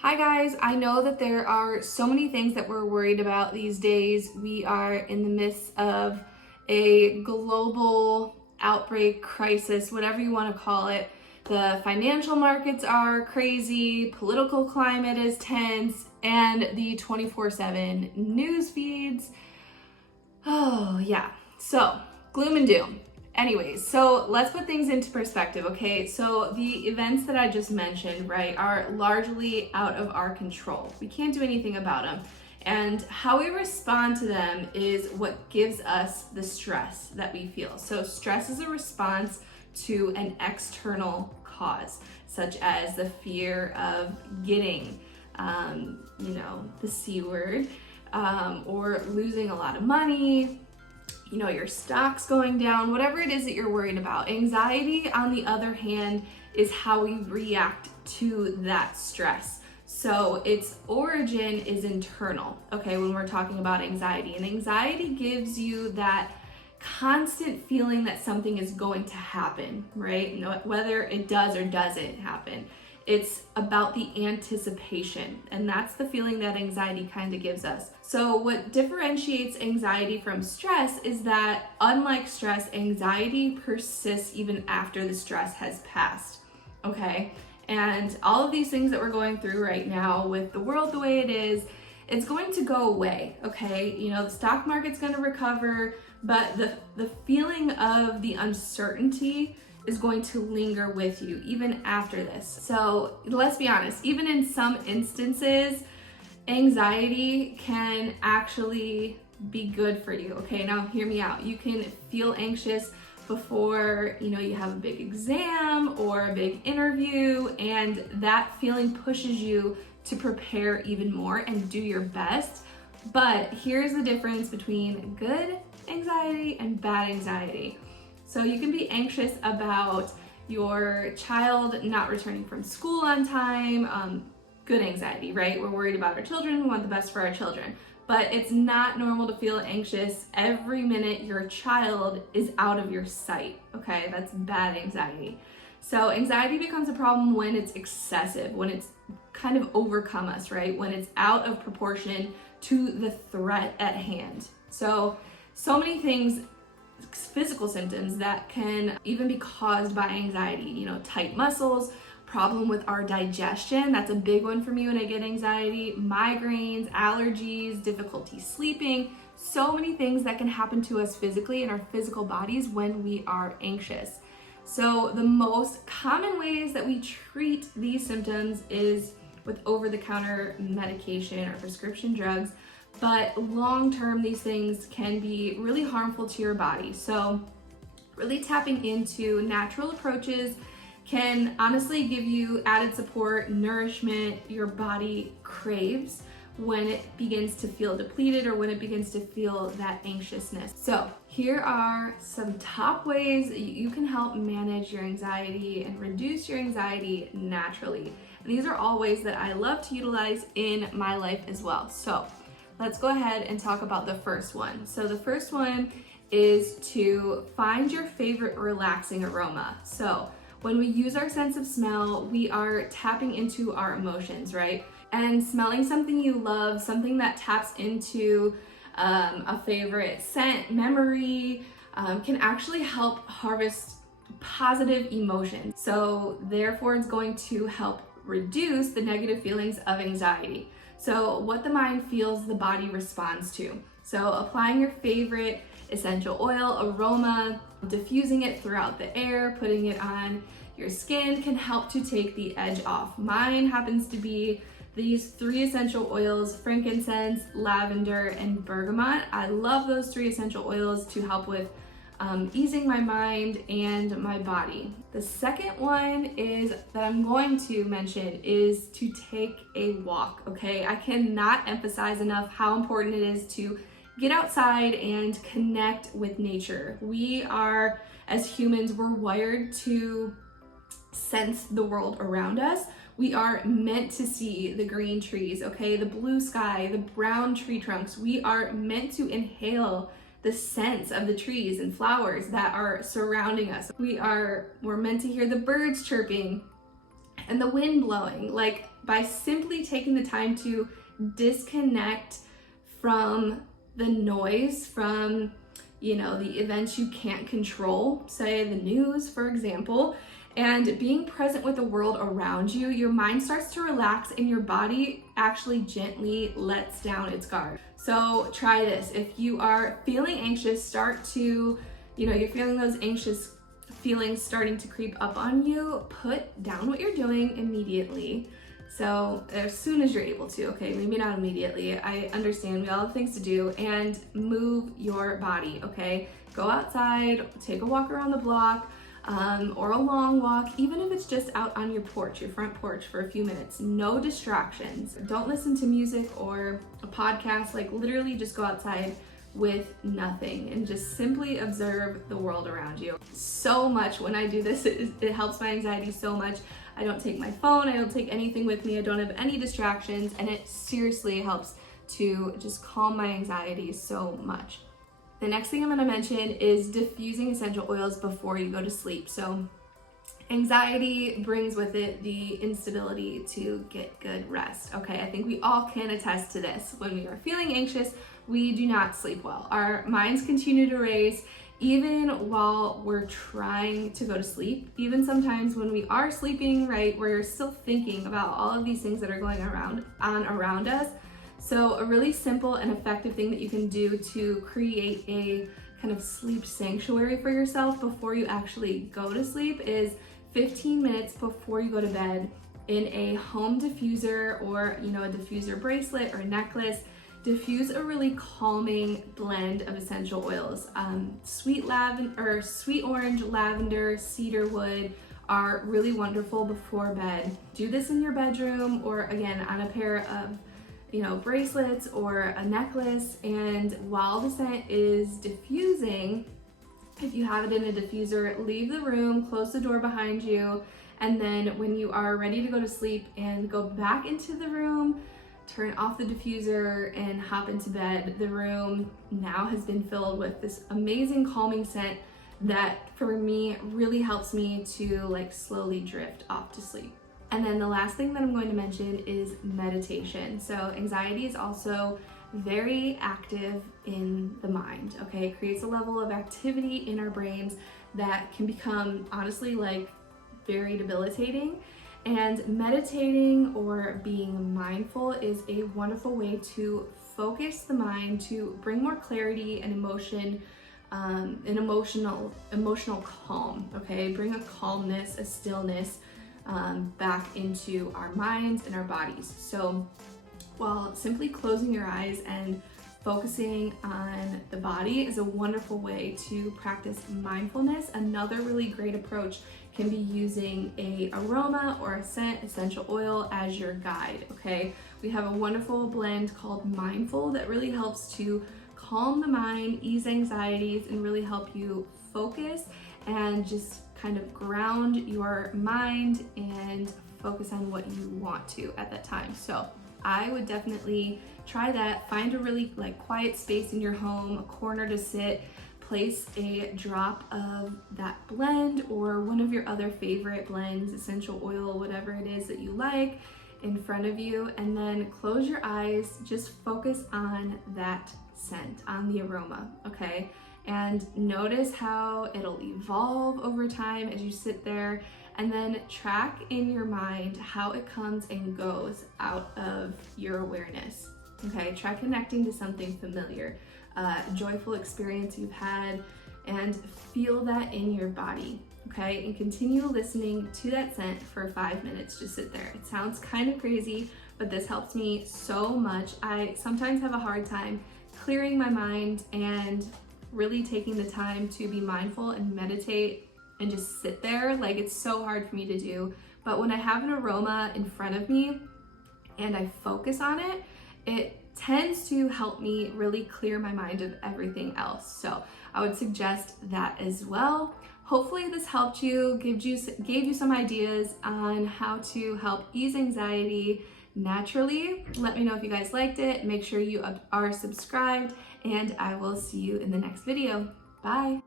Hi guys, I know that there are so many things that we're worried about these days. We are in the midst of a global outbreak, crisis, whatever you want to call it. The financial markets are crazy, political climate is tense, and the 24/7 news feeds. Oh, yeah. So, gloom and doom. Anyways, so let's put things into perspective, okay? So the events that I just mentioned, right, are largely out of our control. We can't do anything about them. And how we respond to them is what gives us the stress that we feel. So stress is a response to an external cause, such as the fear of getting, the C word, or losing a lot of money, your stocks going down, whatever it is that you're worried about. Anxiety, on the other hand, is how we react to that stress. So its origin is internal, okay, when we're talking about anxiety. And anxiety gives you that constant feeling that something is going to happen, right? Whether it does or doesn't happen. It's about the anticipation, and that's the feeling that anxiety kind of gives us. So what differentiates anxiety from stress is that, unlike stress, anxiety persists even after the stress has passed, okay? And all of these things that we're going through right now with the world the way it is, it's going to go away, okay? The stock market's gonna recover, but the feeling of the uncertainty is going to linger with you even after this. So let's be honest, even in some instances, anxiety can actually be good for you. Okay, now hear me out. You can feel anxious before you have a big exam or a big interview, and that feeling pushes you to prepare even more and do your best. But here's the difference between good anxiety and bad anxiety. So you can be anxious about your child not returning from school on time, good anxiety, right? We're worried about our children, we want the best for our children. But it's not normal to feel anxious every minute your child is out of your sight, okay? That's bad anxiety. So anxiety becomes a problem when it's excessive, when it's kind of overcome us, right? When it's out of proportion to the threat at hand. So many things, physical symptoms that can even be caused by anxiety, tight muscles, problem with our digestion, that's a big one for me when I get anxiety, migraines, allergies, difficulty sleeping, so many things that can happen to us physically in our physical bodies when we are anxious. So the most common ways that we treat these symptoms is with over-the-counter medication or prescription drugs. But long-term, these things can be really harmful to your body. So really tapping into natural approaches can honestly give you added support, nourishment your body craves when it begins to feel depleted or when it begins to feel that anxiousness. So here are some top ways that you can help manage your anxiety and reduce your anxiety naturally. And these are all ways that I love to utilize in my life as well. So let's go ahead and talk about the first one. So the first one is to find your favorite relaxing aroma. So when we use our sense of smell, we are tapping into our emotions, right? And smelling something you love, something that taps into a favorite scent, memory, can actually help harvest positive emotions. So therefore, it's going to help reduce the negative feelings of anxiety. So what the mind feels, the body responds to. So applying your favorite essential oil, aroma, diffusing it throughout the air, putting it on your skin can help to take the edge off. Mine happens to be these 3 essential oils: frankincense, lavender, and bergamot. I love those 3 essential oils to help with easing my mind and my body. The second one is that I'm going to mention is to take a walk, okay? I cannot emphasize enough how important it is to get outside and connect with nature. We are, as humans, we're wired to sense the world around us. We are meant to see the green trees, okay? The blue sky, the brown tree trunks. We are meant to inhale the scents of the trees and flowers that are surrounding us. We're meant to hear the birds chirping and the wind blowing. Like, by simply taking the time to disconnect from the noise, from the events you can't control, say the news, for example, and being present with the world around you, your mind starts to relax and your body actually gently lets down its guard. So try this. If you are feeling anxious, you're feeling those anxious feelings starting to creep up on you, put down what you're doing immediately. So as soon as you're able to, okay, maybe not immediately, I understand, we all have things to do, and move your body, okay? Go outside, take a walk around the block, or a long walk, even if it's just out on your porch, your front porch for a few minutes. No distractions. Don't listen to music or a podcast, like literally just go outside with nothing and just simply observe the world around you. So much when I do this, it helps my anxiety so much. I don't take my phone, I don't take anything with me, I don't have any distractions, and it seriously helps to just calm my anxiety so much. The next thing I'm going to mention is diffusing essential oils before you go to sleep. So anxiety brings with it the instability to get good rest. Okay, I think we all can attest to this. When we are feeling anxious, we do not sleep well. Our minds continue to race even while we're trying to go to sleep. Even sometimes when we are sleeping, right, we're still thinking about all of these things that are going around us. So a really simple and effective thing that you can do to create a kind of sleep sanctuary for yourself before you actually go to sleep is 15 minutes before you go to bed in a home diffuser or, a diffuser bracelet or necklace. Diffuse a really calming blend of essential oils. Sweet orange, lavender, cedar wood are really wonderful before bed. Do this in your bedroom or again on a pair of bracelets or a necklace, and while the scent is diffusing, if you have it in a diffuser, leave the room, close the door behind you, and then when you are ready to go to sleep and go back into the room, turn off the diffuser and hop into bed. The room now has been filled with this amazing calming scent that for me really helps me to slowly drift off to sleep. And then the last thing that I'm going to mention is meditation. So anxiety is also very active in the mind, okay? It creates a level of activity in our brains that can become honestly very debilitating. And meditating or being mindful is a wonderful way to focus the mind, to bring more clarity and emotion, an emotional calm, okay? Bring a calmness, a stillness back into our minds and our bodies. So while simply closing your eyes and focusing on the body is a wonderful way to practice mindfulness, another really great approach can be using a aroma or a scent essential oil as your guide, okay? We have a wonderful blend called Mindful that really helps to calm the mind, ease anxieties, and really help you focus and just kind of ground your mind and focus on what you want to at that time. So I would definitely try that. Find a really quiet space in your home, a corner to sit, place a drop of that blend or one of your other favorite blends, essential oil, whatever it is that you like, in front of you, and then close your eyes. Just focus on that scent, on the aroma, okay? And notice how it'll evolve over time as you sit there, and then track in your mind how it comes and goes out of your awareness, okay? Try connecting to something familiar, a joyful experience you've had, and feel that in your body, okay? And continue listening to that scent for 5 minutes. Just sit there. It sounds kind of crazy, but this helps me so much. I sometimes have a hard time clearing my mind and really taking the time to be mindful and meditate and just sit there. It's so hard for me to do. But when I have an aroma in front of me and I focus on it, it tends to help me really clear my mind of everything else. So I would suggest that as well. Hopefully this helped you, gave you some ideas on how to help ease anxiety naturally. Let me know if you guys liked it. Make sure you are subscribed, and I will see you in the next video. Bye.